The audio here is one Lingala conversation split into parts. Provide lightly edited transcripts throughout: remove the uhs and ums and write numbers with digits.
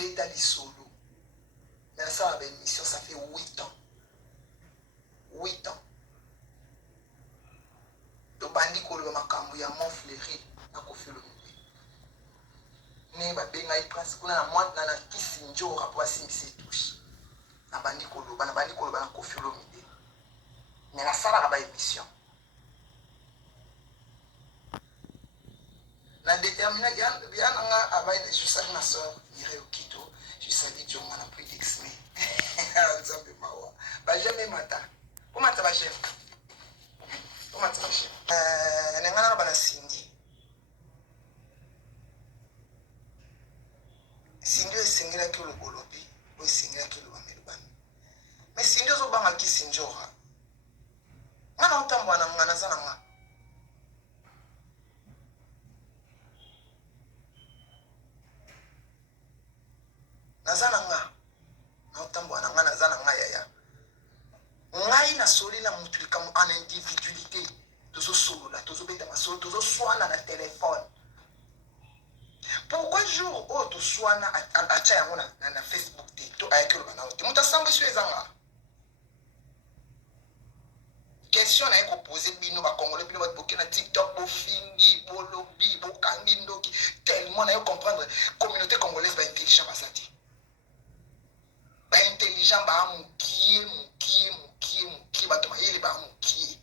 beta lisolo. Mais ça, la émission, ça fait 8 ans. 8 ans. Le bandit ko le makambo ya Montfleury na Koffi Olomide. Ne ba benga i prince kuna na moi na kisi njora pour asimbisi touche. Na bandit ko le na Koffi Olomide. Mais la sala ba émission. Na déterminer bien nga abaye je salue ma soeur Mireille Okito, je salue Dieu mon appui d'exme. Nzambe mawa. Ba jamais mata. Comment ça va chef? Comment ça va chef? Nengana bana singi. Singi esingira ki lobolobi, o esingira ki lobamelubami. Mais singi zo banga ki sinjora. Ngana utambwa na ngana zana nga. Nazana nga. Na utambwa na ngana zana nga yaya. Ngai na soli na mutu comme en individualité. Tozo solo là, tozo beta masolo, tozo soana na téléphone. Pourquoi jour où tu sois na Facebook tu as écrit le banane tu m'as semblé sur les angles. Question n'a été posée bino ba congolais bino ba bokena TikTok bo fingi bo lobby bo kangi ndoki tellement n'a comprendre communauté congolaise ba intelligent ba sati. Ba intelligent ba mukie ba toma yeli ba mukie.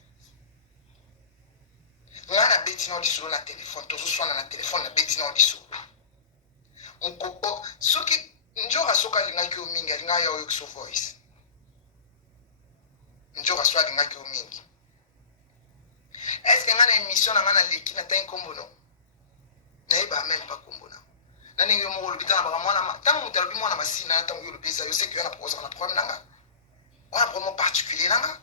Ngana beti na lisolo na téléphone tozo soana na téléphone na beti na lisolo. Onkopo soki njora soka linga ki omingi linga ya oyo so voice njora soka linga ki omingi est-ce que ngana émission na ngana leki na tan kombo no na iba même pas kombo na ningi mo lo bitana ba mwana ma tangu mutalo bi mwana masina tangu yo lo pesa yo sais que yana proposer na problème nanga on a vraiment particulier nanga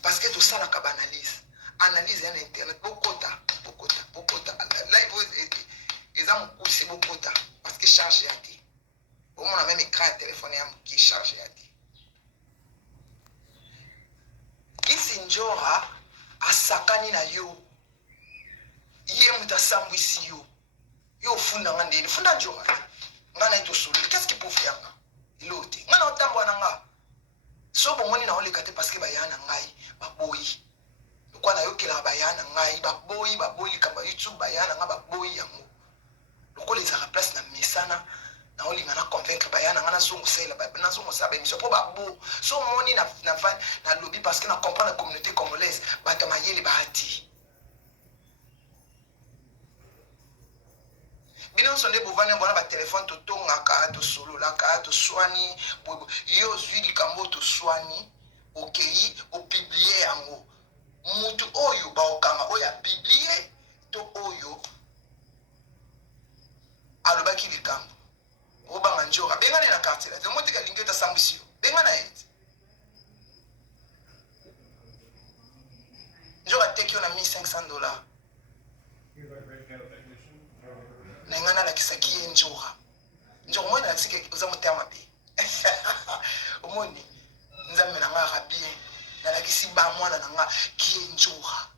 parce que tout ça la ka analyse ya internet bokota live ils ont poussé beaucoup de temps parce que charge a été. Au moins, on a même écran de téléphone qui charge a été. Qui s'injora à sakani na yo. Yé muta sambu ici yo. Yo funda ngande, funda njora. Ngana ito solo. Qu'est-ce qu'il peut faire nga? Ilote. Ngana otambo nanga. So bomoni na ole kate parce que bayana ngai, baboyi. Kwa na yo kila bayana ngai, baboyi kamba YouTube bayana nga baboyi yango. Pourquoi les arabes place na misana na oli ngana convaincre bayana ngana zongo sela ba na zongo sabe mission po ba bo so moni na lobby parce que na comprendre la communauté congolaise ba tamayeli ba ati bino sonde bovana bona ba téléphone to tonga ka to solo la ka to swani yo zui di kambo to swani okei o publier yango mutu oyo ba okanga oya publier to oyo alobaki likambo obanga njora benga na quartier la moto ka lingeta sambisio benga na et njora take you na $1,500 nengana la kisaki njora mwana la kisaki oza motema be omoni nzambe na nga rabien na la kisi ba mwana na nga ki njora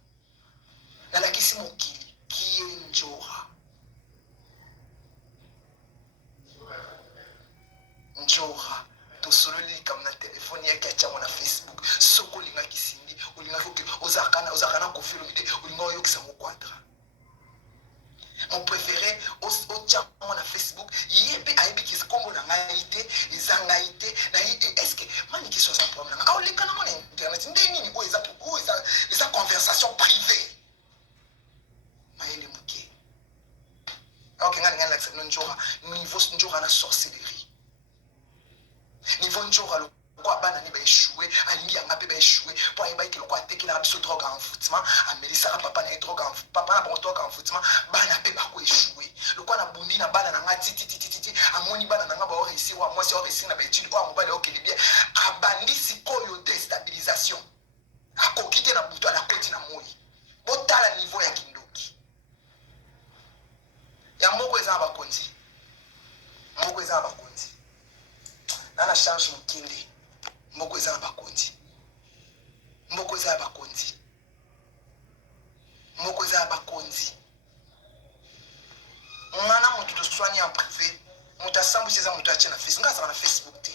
na la kisi mokili ki njora njora to sololi comme na téléphone ya kiacha na Facebook soko linga kisindi olinga foki ozakana Koffi Olomide olinga oyokisa mo quadra mon préféré au tcha na Facebook yebe aibi kis kombo na ngaite ezangaite na est-ce que mani ki so sans problème ka olika na mon internet ndeni ni ko eza conversation privée maele muke ok ngana la c'est njora niveau njora na sorcellerie niveau njora lo quoi bana ni ba échouer alingi anga pe ba échouer pour y ba ki lo quoi te ki la biso drogue en foutement amelisa papa na drogue en papa na bon drogue en foutement bana pe ba ko échouer le quoi na bundi na bana na nga titi amoni bana na nga ba réussir wa moi c'est réussir na ba étude kwa mo ba le okeli bien abandi sikoyo déstabilisation akokite na buto na koti na moi botala niveau ya kindoki ya moko eza bakonzi nana change mukindi moko eza bakonzi ngana mutu to soit en privé moto asambwisi eza moto atie na Facebook nga azala na Facebook te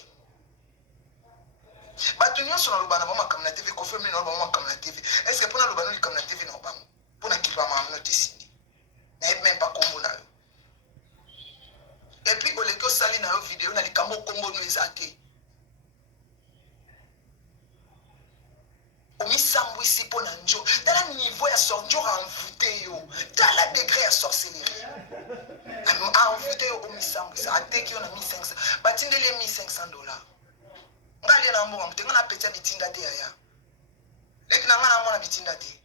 bato nyonso naloba na bango makambo na TV confirme na bango makambo na TV est-ce que mpona loba no likambo na TV na bango mpona kipa mamno tesindi nayebi même pas kombo na yo et puis oleki osali na yo video na likambo kombo no eza te omisambwisi mpona njo tala niveau ya njo envoûté yo tala degré ya sorcellerie envoûté yo omisambwisa ateki yo na 1500 batindeli ye $1500 nga lia na mbongo mute nga na petia bitinda te yaya leki na nga na mwana bitinda te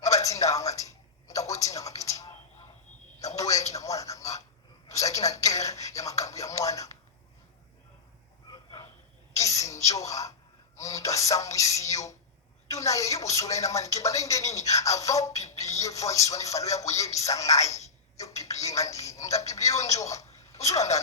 nga batinda anga te mutakotinda nga peti na boyaki na mwana na nga tozalaki na guerre ya makambo ya mwana kisi njora moto asambwisi yo tuna ye yo bosolai na manike banda nde nini avant publier voice wana falo ya koyebisa ngai yo publier nga ndeni muta publier yo njora usulanda